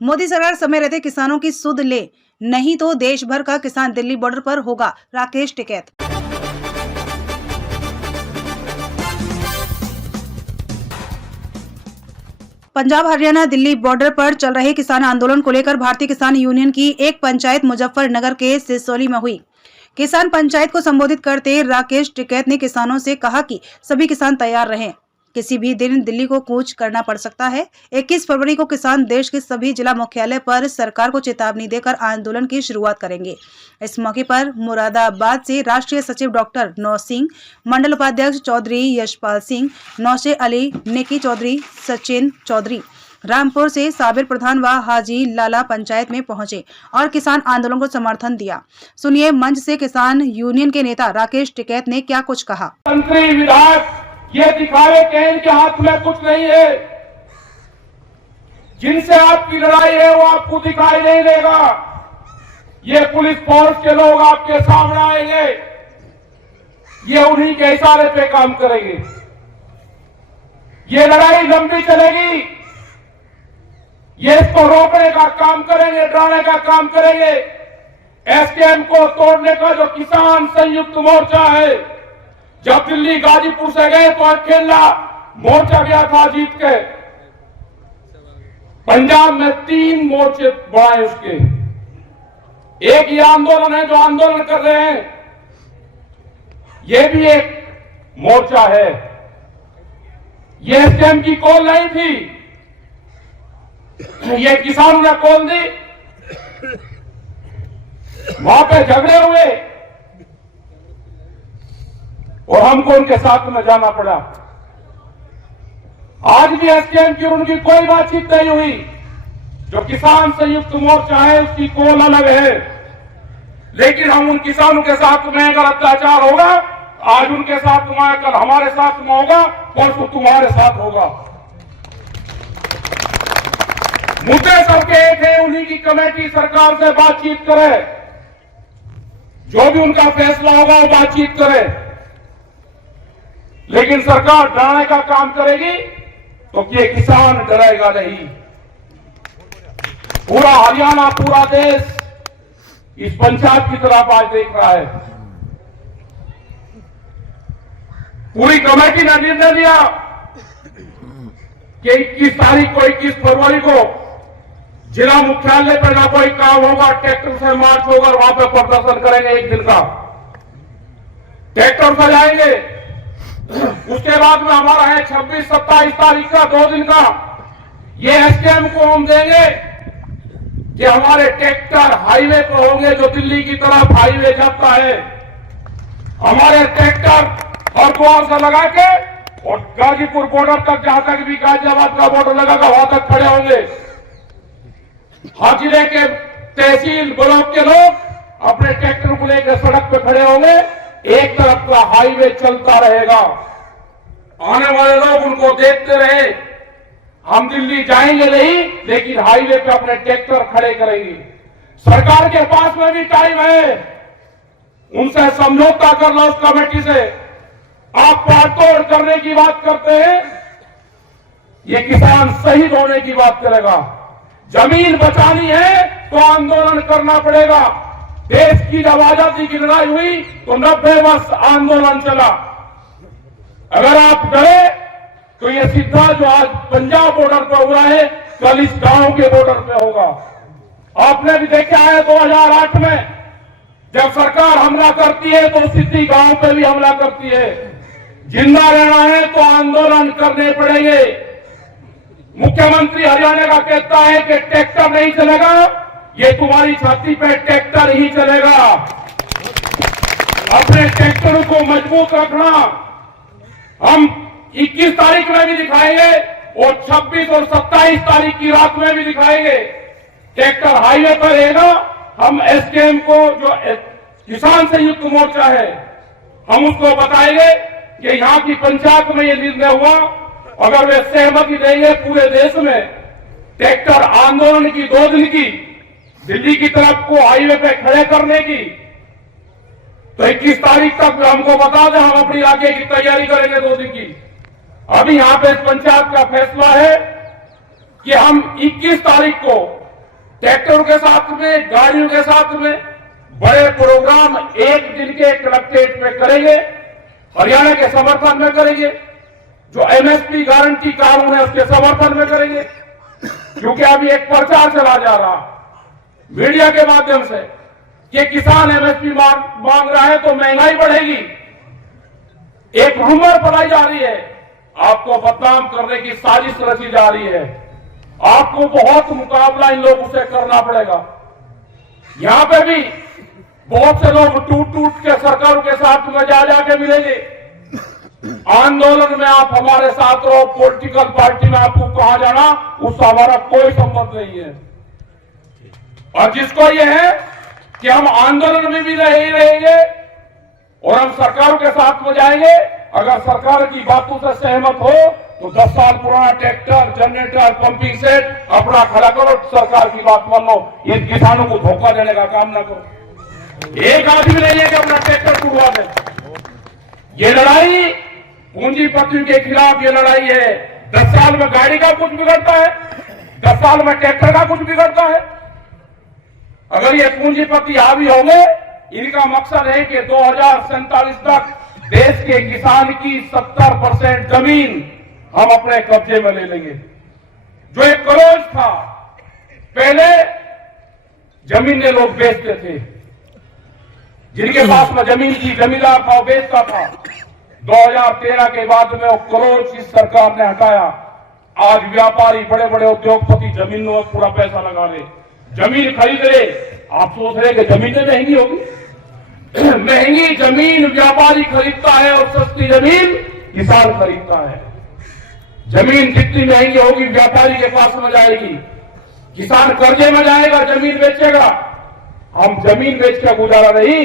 मोदी सरकार समय रहते किसानों की सुध ले, नहीं तो देश भर का किसान दिल्ली बॉर्डर पर होगा। राकेश टिकैत। पंजाब हरियाणा दिल्ली बॉर्डर पर चल रहे किसान आंदोलन को लेकर भारतीय किसान यूनियन की एक पंचायत मुजफ्फरनगर के सिसोली में हुई। किसान पंचायत को संबोधित करते राकेश टिकैत ने किसानों से कहा कि सभी किसान तैयार रहें, किसी भी दिन दिल्ली को कूच करना पड़ सकता है। 21 फरवरी को किसान देश के सभी जिला मुख्यालय पर सरकार को चेतावनी देकर आंदोलन की शुरुआत करेंगे। इस मौके पर मुरादाबाद से राष्ट्रीय सचिव डॉक्टर नौ सिंह, मंडल उपाध्यक्ष चौधरी यशपाल सिंह, नौशे अली, निकी चौधरी, सचिन चौधरी, रामपुर से साबिर प्रधान व हाजी लाला पंचायत में पहुंचे और किसान आंदोलन को समर्थन दिया। सुनिए मंच से किसान यूनियन के नेता राकेश टिकैत ने क्या कुछ कहा। मंत्री विधायक ये दिखावे कि इनके हाथ में कुछ नहीं है, जिनसे आपकी लड़ाई है वो आपको दिखाई नहीं देगा। ये पुलिस फोर्स के लोग आपके सामने आएंगे, ये उन्हीं के इशारे पे काम करेंगे। ये लड़ाई लंबी चलेगी, ये इसको रोकने का काम करेंगे, डराने का काम करेंगे। एसकेएम को तोड़ने का जो किसान संयुक्त मोर्चा है, जब दिल्ली गाजीपुर से गए तो अकेला मोर्चा गया था जीत के। पंजाब में 3 मोर्चे बढ़ाए उसके। एक ये आंदोलन है जो आंदोलन कर रहे हैं, ये भी एक मोर्चा है। ये एसकेएम की कॉल नहीं थी, ये किसानों ने कॉल दी। वहां पे झगड़े हुए और हमको उनके साथ में जाना पड़ा। आज भी एसकेएम की उनकी कोई बातचीत नहीं हुई। जो किसान संयुक्त मोर्चा है उसकी कॉल अलग है, लेकिन हम उन किसानों के साथ में अगर अत्याचार होगा, आज उनके साथ में, कल हमारे साथ में होगा, परसों तुम्हारे साथ होगा। मुद्दे सबके एक है, उन्हीं की कमेटी सरकार से बातचीत करे, जो भी उनका फैसला होगा वो बातचीत करे। लेकिन सरकार डराने का काम करेगी तो ये किसान डरेगा नहीं। पूरा हरियाणा, पूरा देश इस पंचायत की तरफ आज देख रहा है। पूरी कमेटी ने निर्णय लिया कि 21 तारीख को, 21 फरवरी को जिला मुख्यालय पर ना कोई काम होगा, ट्रैक्टर से मार्च होगा, वहां पर प्रदर्शन करेंगे। एक दिन का ट्रैक्टर से जाएंगे। उसके बाद में हमारा है 26-27 तारीख का 2 दिन का। ये एसकेएम को हम देंगे कि हमारे ट्रैक्टर हाईवे पर होंगे, जो दिल्ली की तरफ हाईवे जाता है। हमारे ट्रैक्टर और द्वार से लगा के और गाजीपुर बॉर्डर तक, जहां तक भी गाजियाबाद का बॉर्डर लगेगा वहां तक खड़े होंगे। हर जिले के तहसील ब्लॉक के लोग अपने ट्रैक्टर को लेकर सड़क पे खड़े होंगे। एक तरफ का हाईवे चलता रहेगा, आने वाले लोग उनको देखते रहे। हम दिल्ली जाएंगे नहीं, लेकिन हाईवे पे अपने ट्रैक्टर खड़े करेंगे। सरकार के पास में भी टाइम है, उनसे समझौता कर लो उस कमेटी से। आप पाड़तोड़ करने की बात करते हैं, ये किसान शहीद होने की बात करेगा। जमीन बचानी है तो आंदोलन करना पड़ेगा। देश की जब आजादी की लड़ाई हुई तो 90 वर्ष आंदोलन चला। अगर आप डरे तो ये सीधा जो आज पंजाब बॉर्डर पर हुआ है, कल इस गांव के बॉर्डर पे होगा। आपने भी देखा है 2008 में जब सरकार हमला करती है तो सीधी गांव पे भी हमला करती है। जिंदा रहना है तो आंदोलन करने पड़ेंगे। मुख्यमंत्री हरियाणा का कहता है कि ट्रैक्टर नहीं चलेगा, ये तुम्हारी छाती पे ट्रैक्टर ही चलेगा। अपने ट्रैक्टर को मजबूत रखना। हम 21 तारीख में भी दिखाएंगे और 26 और 27 तारीख की रात में भी दिखाएंगे। ट्रैक्टर हाईवे पर रहेगा। हम एसकेएम को, जो किसान संयुक्त मोर्चा है, हम उसको बताएंगे कि यहां की पंचायत में ये निर्णय हुआ। अगर वे सहमति देंगे पूरे देश में ट्रैक्टर आंदोलन की 2 दिन की, दिल्ली की तरफ को हाईवे पे खड़े करने की, तो 21 तारीख तक हमको बता दें, हम अपनी आगे की तैयारी करेंगे 2 दिन की। अभी यहां पे इस पंचायत का फैसला है कि हम 21 तारीख को ट्रैक्टरों के साथ में, गाड़ियों के साथ में बड़े प्रोग्राम एक दिन के कलेक्ट्रेट में करेंगे, हरियाणा के समर्थन में करेंगे, जो एमएसपी गारंटी कानून है उसके समर्थन में करेंगे। क्योंकि अभी एक प्रचार चला जा रहा मीडिया के माध्यम से कि किसान एमएसपी मांग रहा है तो महंगाई बढ़ेगी। एक रूमर फैलाई जा रही है, आपको बदनाम करने की साजिश रची जा रही है। आपको बहुत मुकाबला इन लोगों से करना पड़ेगा। यहां पे भी बहुत से लोग टूट टूट के सरकारों के साथ में जा जाके मिलेंगे। आंदोलन में आप हमारे साथ रहो, पॉलिटिकल पार्टी में आपको कहा जाना उससे हमारा कोई संबंध नहीं है। और जिसको ये है कि हम आंदोलन में भी नहीं रहेंगे और हम सरकारों के साथ में जाएंगे, अगर सरकार की बातों से सहमत हो तो 10 साल पुराना ट्रैक्टर, जनरेटर, पंपिंग सेट अपना खड़ा करो, सरकार की बात मान लो। इन किसानों को धोखा देने का काम ना करो। एक आदमी नहीं है कि अपना ट्रैक्टर टूटवा दे। ये लड़ाई पूंजीपतियों के खिलाफ ये लड़ाई है। 10 साल में गाड़ी का कुछ बिगड़ता है, 10 साल में ट्रैक्टर का कुछ बिगड़ता है। अगर ये पूंजीपति हावी होंगे, इनका मकसद है कि 2047 तक देश के किसान की 70% जमीन हम अपने कब्जे में ले लेंगे। जो एक करोज था, पहले जमीनें लोग बेचते थे, जिनके पास में जमीन की जमींदार था वो बेचता था। 2013 के बाद में वो करोज इस सरकार ने हटाया। आज व्यापारी, बड़े बड़े उद्योगपति जमीनों में पूरा पैसा लगा रहे, जमीन खरीद रहे। आप सोच रहे कि जमीनें महंगी होगी? महंगी जमीन व्यापारी खरीदता है और सस्ती जमीन किसान खरीदता है। जमीन जितनी महंगी होगी व्यापारी के पास में जाएगी, किसान कर्जे में जाएगा, जमीन बेचेगा। हम जमीन बेच के गुजारा नहीं,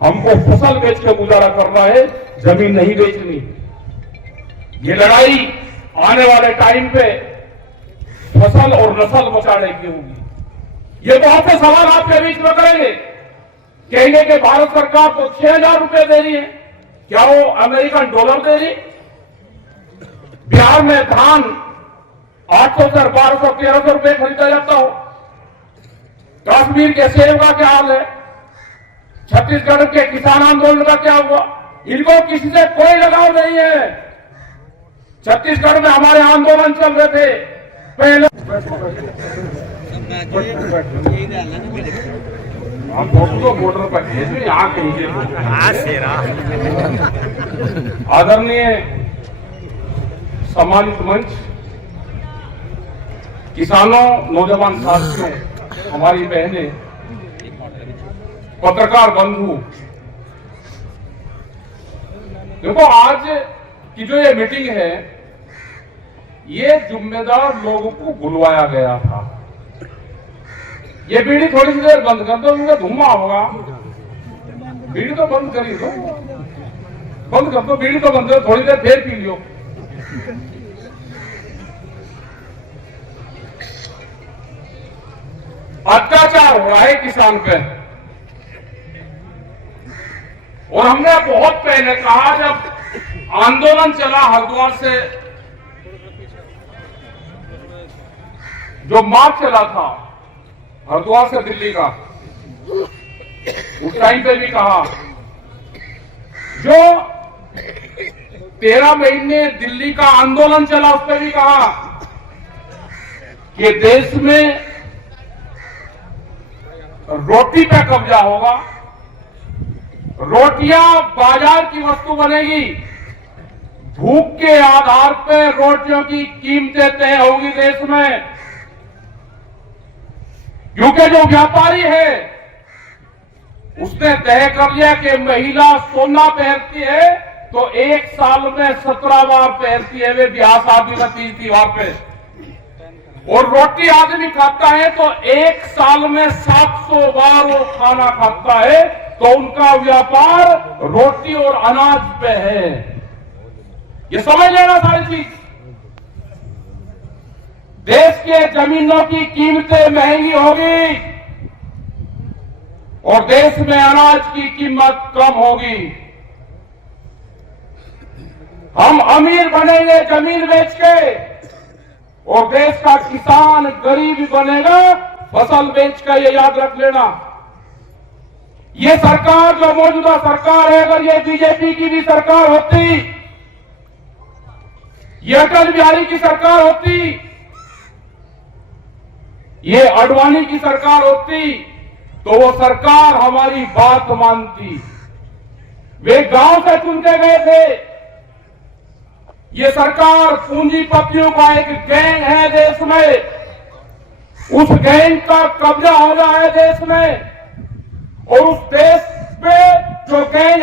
हमको फसल बेच के गुजारा करना है, जमीन नहीं बेचनी। ये लड़ाई आने वाले टाइम पे फसल और नस्ल बचाने की होगी। ये बहुत से सवाल आपके बीच में करेंगे, कहेंगे कि भारत सरकार को 6,000 रुपए दे रही है, क्या वो अमेरिकन डॉलर दे रही? बिहार में धान 800 से 1200 1300 रुपए खरीदा जाता हो। कश्मीर के सेब का क्या हाल है? छत्तीसगढ़ के किसान आंदोलन का क्या हुआ? इनको किसी से कोई लगाव नहीं है। छत्तीसगढ़ में हमारे आंदोलन चल रहे थे पहले। हम बॉर्डर पर यहाँ कहीं आदरणीय सम्मानित मंच, किसानों, नौजवान साथियों, हमारी बहनें, पत्रकार बंधु, देखो आज की जो ये मीटिंग है, ये जिम्मेदार लोगों को बुलवाया गया था। ये बीड़ी थोड़ी सी देर बंद कर दो, उनका धुआं होगा। बीड़ी तो बंद करी दो, बंद कर दो, बीड़ी तो बंद करो, थोड़ी देर फिर पी लियो। अत्याचार हो रहा है किसान पे, और हमने बहुत पहले कहा, जब आंदोलन चला हरिद्वार से, जो मार्च चला था हरिद्वार से दिल्ली का, उस टाइम पे भी कहा, जो 13 महीने दिल्ली का आंदोलन चला उस पर भी कहा कि देश में रोटी पे कब्जा होगा, रोटियां बाजार की वस्तु बनेगी, भूख के आधार पर रोटियों की कीमतें तय होगी देश में। क्योंकि जो व्यापारी है उसने तय कर लिया कि महिला सोना पहनती है तो एक साल में 17 बार पहनती है, वे ब्याह शादी में 30 त्योहार पे, और रोटी आदमी खाता है तो एक साल में 700 बार वो खाना खाता है। तो उनका व्यापार रोटी और अनाज पे है। ये समझ लेना सारी चीज। देश के जमीनों की कीमतें महंगी होगी और देश में अनाज की कीमत कम होगी। हम अमीर बनेंगे जमीन बेच के, और देश का किसान गरीब बनेगा फसल बेच का, ये याद रख लेना। ये सरकार जो मौजूदा सरकार है, अगर ये बीजेपी की भी सरकार होती, ये अटल बिहारी की सरकार होती, ये आडवाणी की सरकार होती, तो वो सरकार हमारी बात मानती। वे गांव से चुन के गए थे। ये सरकार पूंजीपतियों का एक गैंग है देश में, उस गैंग का कब्जा हो रहा है देश में, और उस देश पे जो गैंग